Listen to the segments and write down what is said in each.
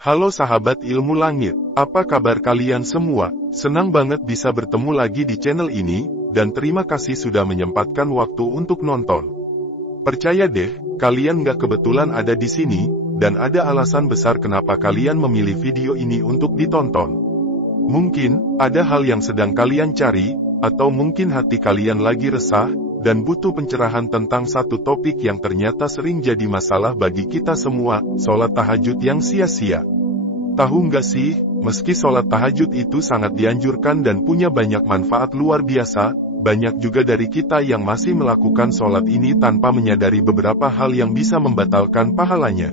Halo sahabat ilmu langit, apa kabar kalian semua? Senang banget bisa bertemu lagi di channel ini, dan terima kasih sudah menyempatkan waktu untuk nonton. Percaya deh, kalian nggak kebetulan ada di sini, dan ada alasan besar kenapa kalian memilih video ini untuk ditonton. Mungkin, ada hal yang sedang kalian cari, atau mungkin hati kalian lagi resah, dan butuh pencerahan tentang satu topik yang ternyata sering jadi masalah bagi kita semua, sholat tahajud yang sia-sia. Tahu nggak sih, meski sholat tahajud itu sangat dianjurkan dan punya banyak manfaat luar biasa, banyak juga dari kita yang masih melakukan sholat ini tanpa menyadari beberapa hal yang bisa membatalkan pahalanya.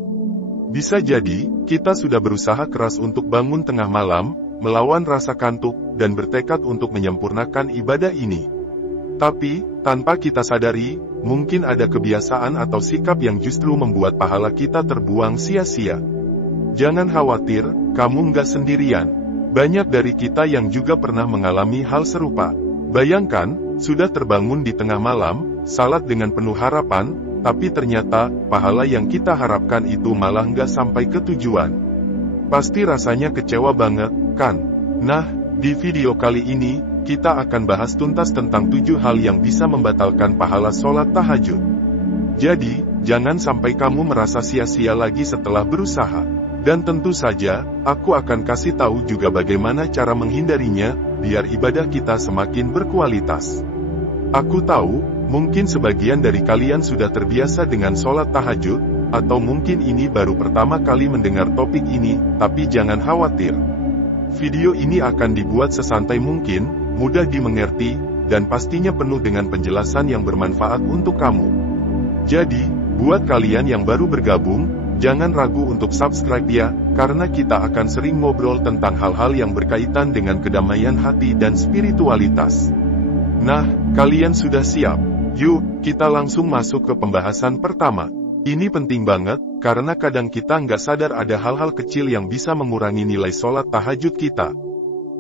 Bisa jadi, kita sudah berusaha keras untuk bangun tengah malam, melawan rasa kantuk, dan bertekad untuk menyempurnakan ibadah ini. Tapi, tanpa kita sadari, mungkin ada kebiasaan atau sikap yang justru membuat pahala kita terbuang sia-sia. Jangan khawatir, kamu nggak sendirian. Banyak dari kita yang juga pernah mengalami hal serupa. Bayangkan, sudah terbangun di tengah malam, salat dengan penuh harapan, tapi ternyata, pahala yang kita harapkan itu malah nggak sampai ke tujuan. Pasti rasanya kecewa banget, kan? Nah, di video kali ini, kita akan bahas tuntas tentang 7 hal yang bisa membatalkan pahala sholat tahajud. Jadi, jangan sampai kamu merasa sia-sia lagi setelah berusaha. Dan tentu saja, aku akan kasih tahu juga bagaimana cara menghindarinya, biar ibadah kita semakin berkualitas. Aku tahu, mungkin sebagian dari kalian sudah terbiasa dengan sholat tahajud, atau mungkin ini baru pertama kali mendengar topik ini, tapi jangan khawatir. Video ini akan dibuat sesantai mungkin, mudah dimengerti, dan pastinya penuh dengan penjelasan yang bermanfaat untuk kamu. Jadi, buat kalian yang baru bergabung, jangan ragu untuk subscribe ya, karena kita akan sering ngobrol tentang hal-hal yang berkaitan dengan kedamaian hati dan spiritualitas. Nah, kalian sudah siap? Yuk, kita langsung masuk ke pembahasan pertama. Ini penting banget, karena kadang kita nggak sadar ada hal-hal kecil yang bisa mengurangi nilai sholat tahajud kita.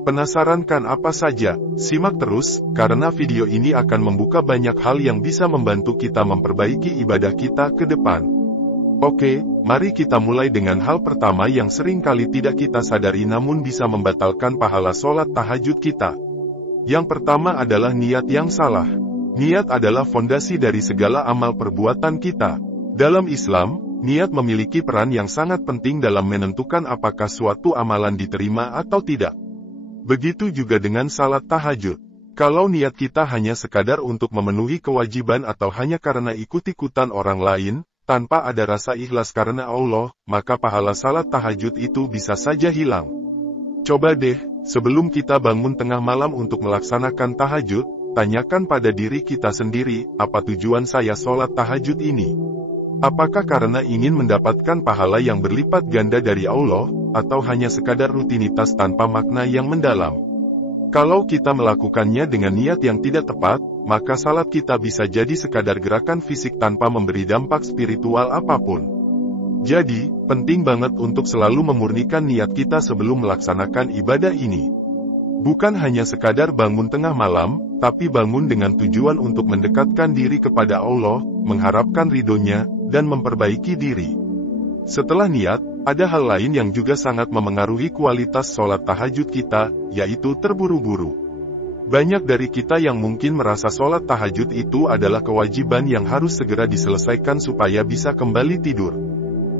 Penasaran kan apa saja? Simak terus, karena video ini akan membuka banyak hal yang bisa membantu kita memperbaiki ibadah kita ke depan. Oke, mari kita mulai dengan hal pertama yang sering kali tidak kita sadari namun bisa membatalkan pahala sholat tahajud kita. Yang pertama adalah niat yang salah. Niat adalah fondasi dari segala amal perbuatan kita. Dalam Islam, niat memiliki peran yang sangat penting dalam menentukan apakah suatu amalan diterima atau tidak. Begitu juga dengan salat tahajud. Kalau niat kita hanya sekadar untuk memenuhi kewajiban atau hanya karena ikut-ikutan orang lain, tanpa ada rasa ikhlas karena Allah, maka pahala salat tahajud itu bisa saja hilang. Coba deh, sebelum kita bangun tengah malam untuk melaksanakan tahajud, tanyakan pada diri kita sendiri, apa tujuan saya sholat tahajud ini? Apakah karena ingin mendapatkan pahala yang berlipat ganda dari Allah, atau hanya sekadar rutinitas tanpa makna yang mendalam? Kalau kita melakukannya dengan niat yang tidak tepat, maka salat kita bisa jadi sekadar gerakan fisik tanpa memberi dampak spiritual apapun. Jadi, penting banget untuk selalu memurnikan niat kita sebelum melaksanakan ibadah ini. Bukan hanya sekadar bangun tengah malam, tapi bangun dengan tujuan untuk mendekatkan diri kepada Allah, mengharapkan ridhonya, dan memperbaiki diri. Setelah niat, ada hal lain yang juga sangat memengaruhi kualitas sholat tahajud kita, yaitu terburu-buru. Banyak dari kita yang mungkin merasa sholat tahajud itu adalah kewajiban yang harus segera diselesaikan supaya bisa kembali tidur.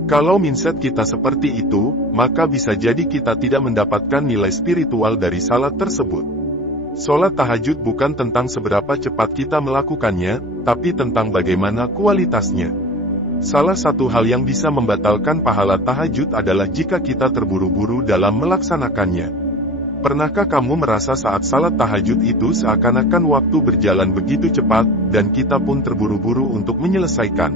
Kalau mindset kita seperti itu, maka bisa jadi kita tidak mendapatkan nilai spiritual dari salat tersebut. Sholat tahajud bukan tentang seberapa cepat kita melakukannya, tapi tentang bagaimana kualitasnya. Salah satu hal yang bisa membatalkan pahala tahajud adalah jika kita terburu-buru dalam melaksanakannya. Pernahkah kamu merasa saat salat tahajud itu seakan-akan waktu berjalan begitu cepat, dan kita pun terburu-buru untuk menyelesaikan?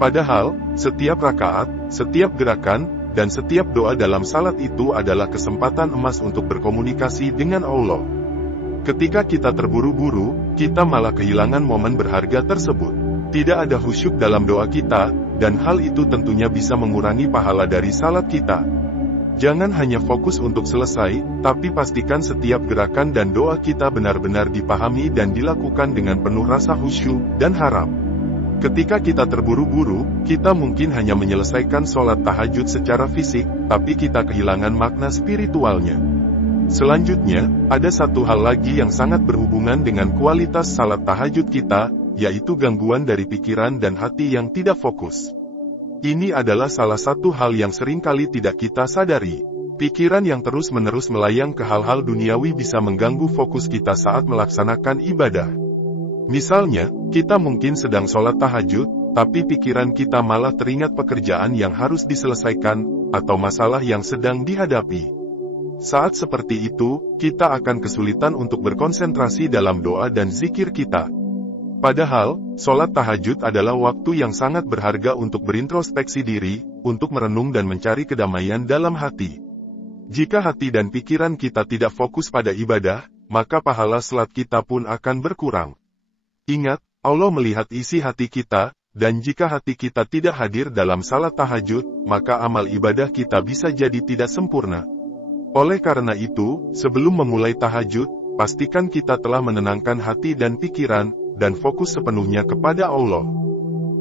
Padahal, setiap rakaat, setiap gerakan, dan setiap doa dalam salat itu adalah kesempatan emas untuk berkomunikasi dengan Allah. Ketika kita terburu-buru, kita malah kehilangan momen berharga tersebut. Tidak ada khusyuk dalam doa kita, dan hal itu tentunya bisa mengurangi pahala dari salat kita. Jangan hanya fokus untuk selesai, tapi pastikan setiap gerakan dan doa kita benar-benar dipahami dan dilakukan dengan penuh rasa khusyuk dan harap. Ketika kita terburu-buru, kita mungkin hanya menyelesaikan sholat tahajud secara fisik, tapi kita kehilangan makna spiritualnya. Selanjutnya, ada satu hal lagi yang sangat berhubungan dengan kualitas salat tahajud kita, yaitu gangguan dari pikiran dan hati yang tidak fokus. Ini adalah salah satu hal yang seringkali tidak kita sadari. Pikiran yang terus-menerus melayang ke hal-hal duniawi bisa mengganggu fokus kita saat melaksanakan ibadah. Misalnya, kita mungkin sedang sholat tahajud, tapi pikiran kita malah teringat pekerjaan yang harus diselesaikan, atau masalah yang sedang dihadapi. Saat seperti itu, kita akan kesulitan untuk berkonsentrasi dalam doa dan zikir kita. Padahal, sholat tahajud adalah waktu yang sangat berharga untuk berintrospeksi diri, untuk merenung dan mencari kedamaian dalam hati. Jika hati dan pikiran kita tidak fokus pada ibadah, maka pahala salat kita pun akan berkurang. Ingat, Allah melihat isi hati kita, dan jika hati kita tidak hadir dalam salat tahajud, maka amal ibadah kita bisa jadi tidak sempurna. Oleh karena itu, sebelum memulai tahajud, pastikan kita telah menenangkan hati dan pikiran, dan fokus sepenuhnya kepada Allah.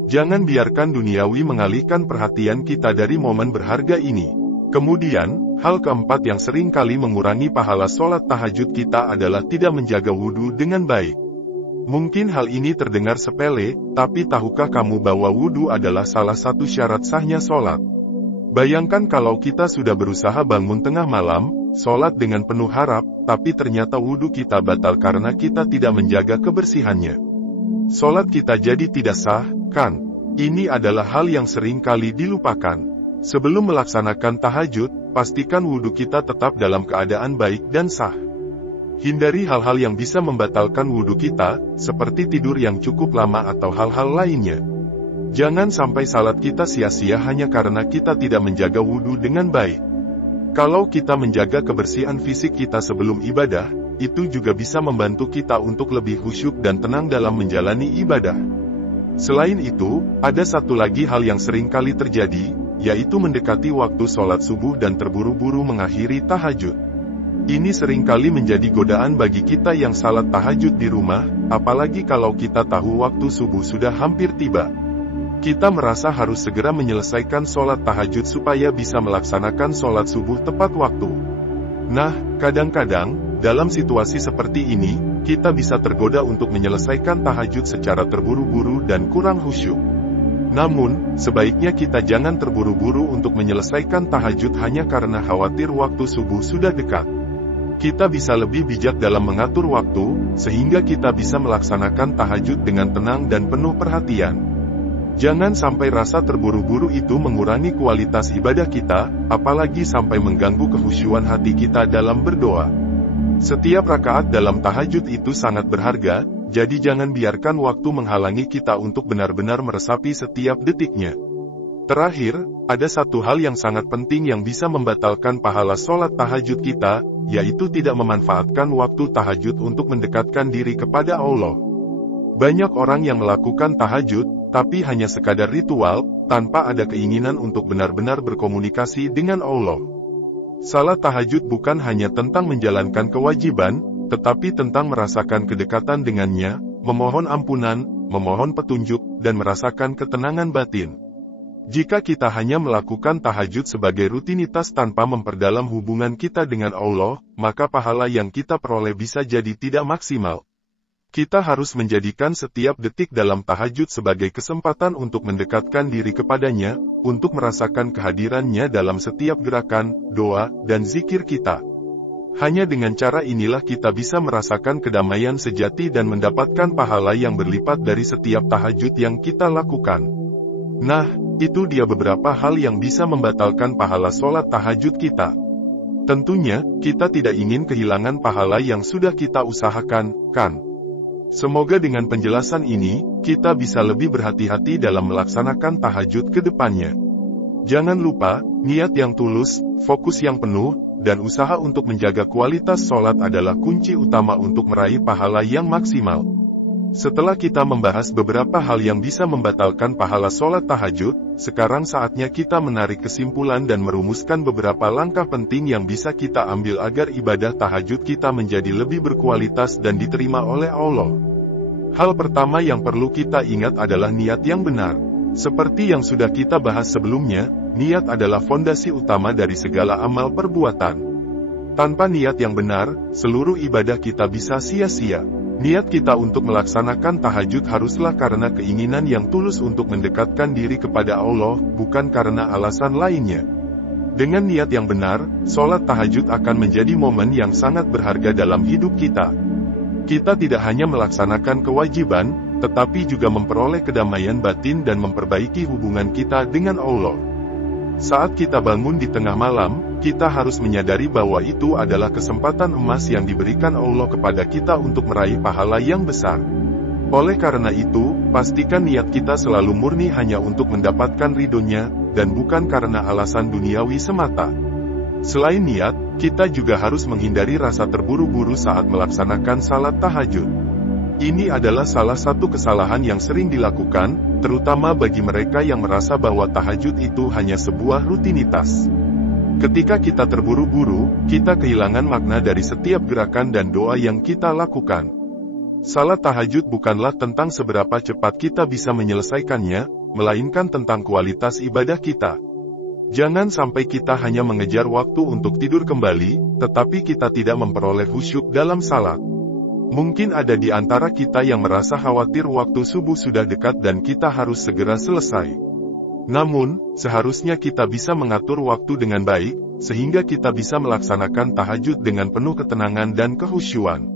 Jangan biarkan duniawi mengalihkan perhatian kita dari momen berharga ini. Kemudian, hal keempat yang sering kali mengurangi pahala sholat tahajud kita adalah tidak menjaga wudhu dengan baik. Mungkin hal ini terdengar sepele, tapi tahukah kamu bahwa wudhu adalah salah satu syarat sahnya sholat? Bayangkan kalau kita sudah berusaha bangun tengah malam, sholat dengan penuh harap, tapi ternyata wudhu kita batal karena kita tidak menjaga kebersihannya. Sholat kita jadi tidak sah, kan? Ini adalah hal yang sering kali dilupakan. Sebelum melaksanakan tahajud, pastikan wudhu kita tetap dalam keadaan baik dan sah. Hindari hal-hal yang bisa membatalkan wudhu kita, seperti tidur yang cukup lama atau hal-hal lainnya. Jangan sampai salat kita sia-sia hanya karena kita tidak menjaga wudhu dengan baik. Kalau kita menjaga kebersihan fisik kita sebelum ibadah, itu juga bisa membantu kita untuk lebih khusyuk dan tenang dalam menjalani ibadah. Selain itu, ada satu lagi hal yang sering kali terjadi, yaitu mendekati waktu sholat subuh dan terburu-buru mengakhiri tahajud. Ini seringkali menjadi godaan bagi kita yang salat tahajud di rumah, apalagi kalau kita tahu waktu subuh sudah hampir tiba. Kita merasa harus segera menyelesaikan sholat tahajud supaya bisa melaksanakan sholat subuh tepat waktu. Nah, kadang-kadang, dalam situasi seperti ini, kita bisa tergoda untuk menyelesaikan tahajud secara terburu-buru dan kurang khusyuk. Namun, sebaiknya kita jangan terburu-buru untuk menyelesaikan tahajud hanya karena khawatir waktu subuh sudah dekat. Kita bisa lebih bijak dalam mengatur waktu, sehingga kita bisa melaksanakan tahajud dengan tenang dan penuh perhatian. Jangan sampai rasa terburu-buru itu mengurangi kualitas ibadah kita, apalagi sampai mengganggu kekhusyuan hati kita dalam berdoa. Setiap rakaat dalam tahajud itu sangat berharga, jadi jangan biarkan waktu menghalangi kita untuk benar-benar meresapi setiap detiknya. Terakhir, ada satu hal yang sangat penting yang bisa membatalkan pahala sholat tahajud kita, yaitu tidak memanfaatkan waktu tahajud untuk mendekatkan diri kepada Allah. Banyak orang yang melakukan tahajud, tapi hanya sekadar ritual, tanpa ada keinginan untuk benar-benar berkomunikasi dengan Allah. Salat tahajud bukan hanya tentang menjalankan kewajiban, tetapi tentang merasakan kedekatan dengannya, memohon ampunan, memohon petunjuk, dan merasakan ketenangan batin. Jika kita hanya melakukan tahajud sebagai rutinitas tanpa memperdalam hubungan kita dengan Allah, maka pahala yang kita peroleh bisa jadi tidak maksimal. Kita harus menjadikan setiap detik dalam tahajud sebagai kesempatan untuk mendekatkan diri kepadanya, untuk merasakan kehadirannya dalam setiap gerakan, doa, dan zikir kita. Hanya dengan cara inilah kita bisa merasakan kedamaian sejati dan mendapatkan pahala yang berlipat dari setiap tahajud yang kita lakukan. Nah, itu dia beberapa hal yang bisa membatalkan pahala sholat tahajud kita. Tentunya, kita tidak ingin kehilangan pahala yang sudah kita usahakan, kan? Semoga dengan penjelasan ini, kita bisa lebih berhati-hati dalam melaksanakan tahajud ke depannya. Jangan lupa, niat yang tulus, fokus yang penuh, dan usaha untuk menjaga kualitas sholat adalah kunci utama untuk meraih pahala yang maksimal. Setelah kita membahas beberapa hal yang bisa membatalkan pahala sholat tahajud, sekarang saatnya kita menarik kesimpulan dan merumuskan beberapa langkah penting yang bisa kita ambil agar ibadah tahajud kita menjadi lebih berkualitas dan diterima oleh Allah. Hal pertama yang perlu kita ingat adalah niat yang benar. Seperti yang sudah kita bahas sebelumnya, niat adalah fondasi utama dari segala amal perbuatan. Tanpa niat yang benar, seluruh ibadah kita bisa sia-sia. Niat kita untuk melaksanakan tahajud haruslah karena keinginan yang tulus untuk mendekatkan diri kepada Allah, bukan karena alasan lainnya. Dengan niat yang benar, sholat tahajud akan menjadi momen yang sangat berharga dalam hidup kita. Kita tidak hanya melaksanakan kewajiban, tetapi juga memperoleh kedamaian batin dan memperbaiki hubungan kita dengan Allah. Saat kita bangun di tengah malam, kita harus menyadari bahwa itu adalah kesempatan emas yang diberikan Allah kepada kita untuk meraih pahala yang besar. Oleh karena itu, pastikan niat kita selalu murni hanya untuk mendapatkan ridhonya, dan bukan karena alasan duniawi semata. Selain niat, kita juga harus menghindari rasa terburu-buru saat melaksanakan salat tahajud. Ini adalah salah satu kesalahan yang sering dilakukan, terutama bagi mereka yang merasa bahwa tahajud itu hanya sebuah rutinitas. Ketika kita terburu-buru, kita kehilangan makna dari setiap gerakan dan doa yang kita lakukan. Salat tahajud bukanlah tentang seberapa cepat kita bisa menyelesaikannya, melainkan tentang kualitas ibadah kita. Jangan sampai kita hanya mengejar waktu untuk tidur kembali, tetapi kita tidak memperoleh khusyuk dalam salat. Mungkin ada di antara kita yang merasa khawatir waktu subuh sudah dekat dan kita harus segera selesai. Namun, seharusnya kita bisa mengatur waktu dengan baik, sehingga kita bisa melaksanakan tahajud dengan penuh ketenangan dan kehusyuan.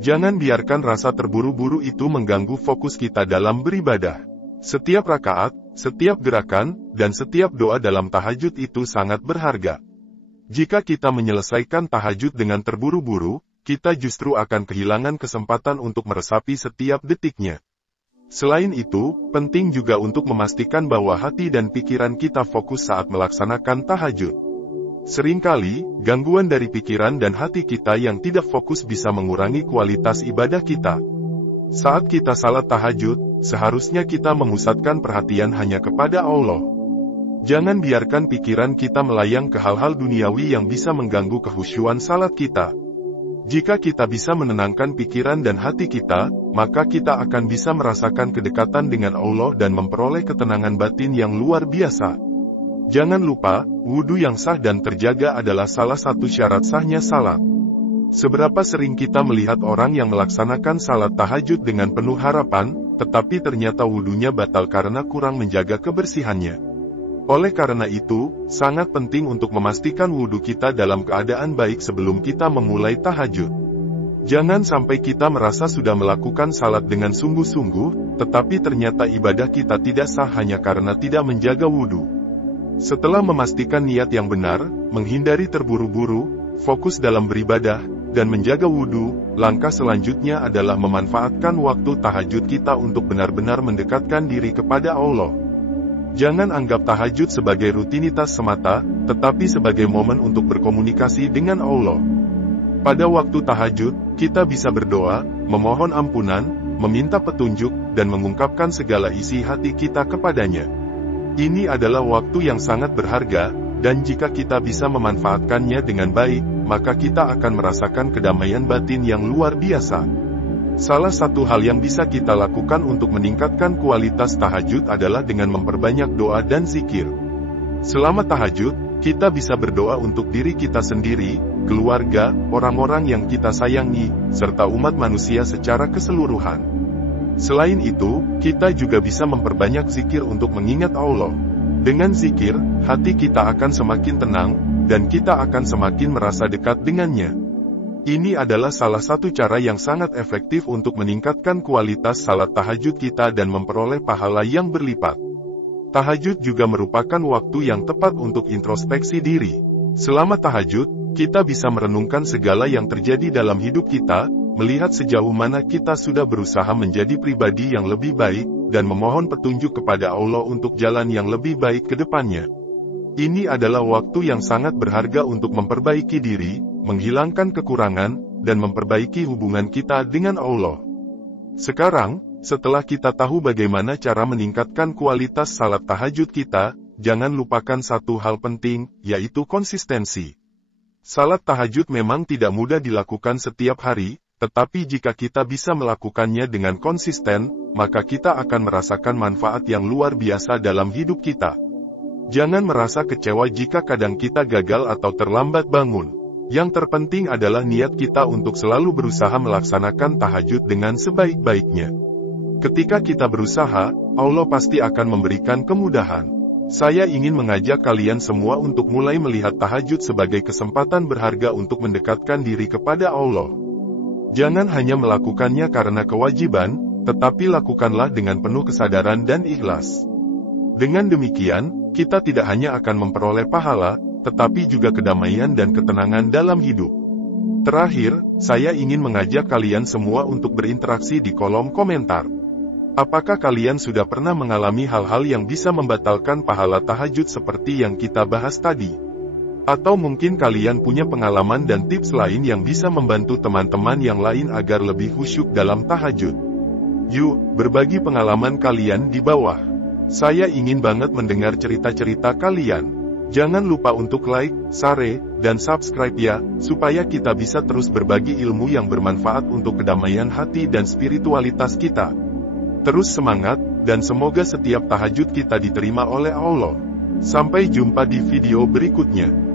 Jangan biarkan rasa terburu-buru itu mengganggu fokus kita dalam beribadah. Setiap rakaat, setiap gerakan, dan setiap doa dalam tahajud itu sangat berharga. Jika kita menyelesaikan tahajud dengan terburu-buru, kita justru akan kehilangan kesempatan untuk meresapi setiap detiknya. Selain itu, penting juga untuk memastikan bahwa hati dan pikiran kita fokus saat melaksanakan tahajud. Seringkali, gangguan dari pikiran dan hati kita yang tidak fokus bisa mengurangi kualitas ibadah kita. Saat kita salat tahajud, seharusnya kita memusatkan perhatian hanya kepada Allah. Jangan biarkan pikiran kita melayang ke hal-hal duniawi yang bisa mengganggu kehusyuan salat kita. Jika kita bisa menenangkan pikiran dan hati kita, maka kita akan bisa merasakan kedekatan dengan Allah dan memperoleh ketenangan batin yang luar biasa. Jangan lupa, wudhu yang sah dan terjaga adalah salah satu syarat sahnya salat. Seberapa sering kita melihat orang yang melaksanakan salat tahajud dengan penuh harapan, tetapi ternyata wudhunya batal karena kurang menjaga kebersihannya. Oleh karena itu, sangat penting untuk memastikan wudhu kita dalam keadaan baik sebelum kita memulai tahajud. Jangan sampai kita merasa sudah melakukan salat dengan sungguh-sungguh, tetapi ternyata ibadah kita tidak sah hanya karena tidak menjaga wudhu. Setelah memastikan niat yang benar, menghindari terburu-buru, fokus dalam beribadah, dan menjaga wudhu, langkah selanjutnya adalah memanfaatkan waktu tahajud kita untuk benar-benar mendekatkan diri kepada Allah. Jangan anggap tahajud sebagai rutinitas semata, tetapi sebagai momen untuk berkomunikasi dengan Allah. Pada waktu tahajud, kita bisa berdoa, memohon ampunan, meminta petunjuk, dan mengungkapkan segala isi hati kita kepadanya. Ini adalah waktu yang sangat berharga, dan jika kita bisa memanfaatkannya dengan baik, maka kita akan merasakan kedamaian batin yang luar biasa. Salah satu hal yang bisa kita lakukan untuk meningkatkan kualitas tahajud adalah dengan memperbanyak doa dan zikir. Selama tahajud, kita bisa berdoa untuk diri kita sendiri, keluarga, orang-orang yang kita sayangi, serta umat manusia secara keseluruhan. Selain itu, kita juga bisa memperbanyak zikir untuk mengingat Allah. Dengan zikir, hati kita akan semakin tenang, dan kita akan semakin merasa dekat dengannya. Ini adalah salah satu cara yang sangat efektif untuk meningkatkan kualitas salat tahajud kita dan memperoleh pahala yang berlipat. Tahajud juga merupakan waktu yang tepat untuk introspeksi diri. Selama tahajud, kita bisa merenungkan segala yang terjadi dalam hidup kita, melihat sejauh mana kita sudah berusaha menjadi pribadi yang lebih baik, dan memohon petunjuk kepada Allah untuk jalan yang lebih baik ke depannya. Ini adalah waktu yang sangat berharga untuk memperbaiki diri, menghilangkan kekurangan, dan memperbaiki hubungan kita dengan Allah. Sekarang, setelah kita tahu bagaimana cara meningkatkan kualitas salat tahajud kita, jangan lupakan satu hal penting, yaitu konsistensi. Salat tahajud memang tidak mudah dilakukan setiap hari, Tetapi jika kita bisa melakukannya dengan konsisten, maka kita akan merasakan manfaat yang luar biasa dalam hidup kita. Jangan merasa kecewa jika kadang kita gagal atau terlambat bangun. Yang terpenting adalah niat kita untuk selalu berusaha melaksanakan tahajud dengan sebaik-baiknya. Ketika kita berusaha, Allah pasti akan memberikan kemudahan. Saya ingin mengajak kalian semua untuk mulai melihat tahajud sebagai kesempatan berharga untuk mendekatkan diri kepada Allah. Jangan hanya melakukannya karena kewajiban, tetapi lakukanlah dengan penuh kesadaran dan ikhlas. Dengan demikian, kita tidak hanya akan memperoleh pahala, tetapi juga kedamaian dan ketenangan dalam hidup. Terakhir, saya ingin mengajak kalian semua untuk berinteraksi di kolom komentar. Apakah kalian sudah pernah mengalami hal-hal yang bisa membatalkan pahala tahajud seperti yang kita bahas tadi? Atau mungkin kalian punya pengalaman dan tips lain yang bisa membantu teman-teman yang lain agar lebih khusyuk dalam tahajud? Yuk, berbagi pengalaman kalian di bawah. Saya ingin banget mendengar cerita-cerita kalian. Jangan lupa untuk like, share, dan subscribe ya, supaya kita bisa terus berbagi ilmu yang bermanfaat untuk kedamaian hati dan spiritualitas kita. Terus semangat, dan semoga setiap tahajud kita diterima oleh Allah. Sampai jumpa di video berikutnya.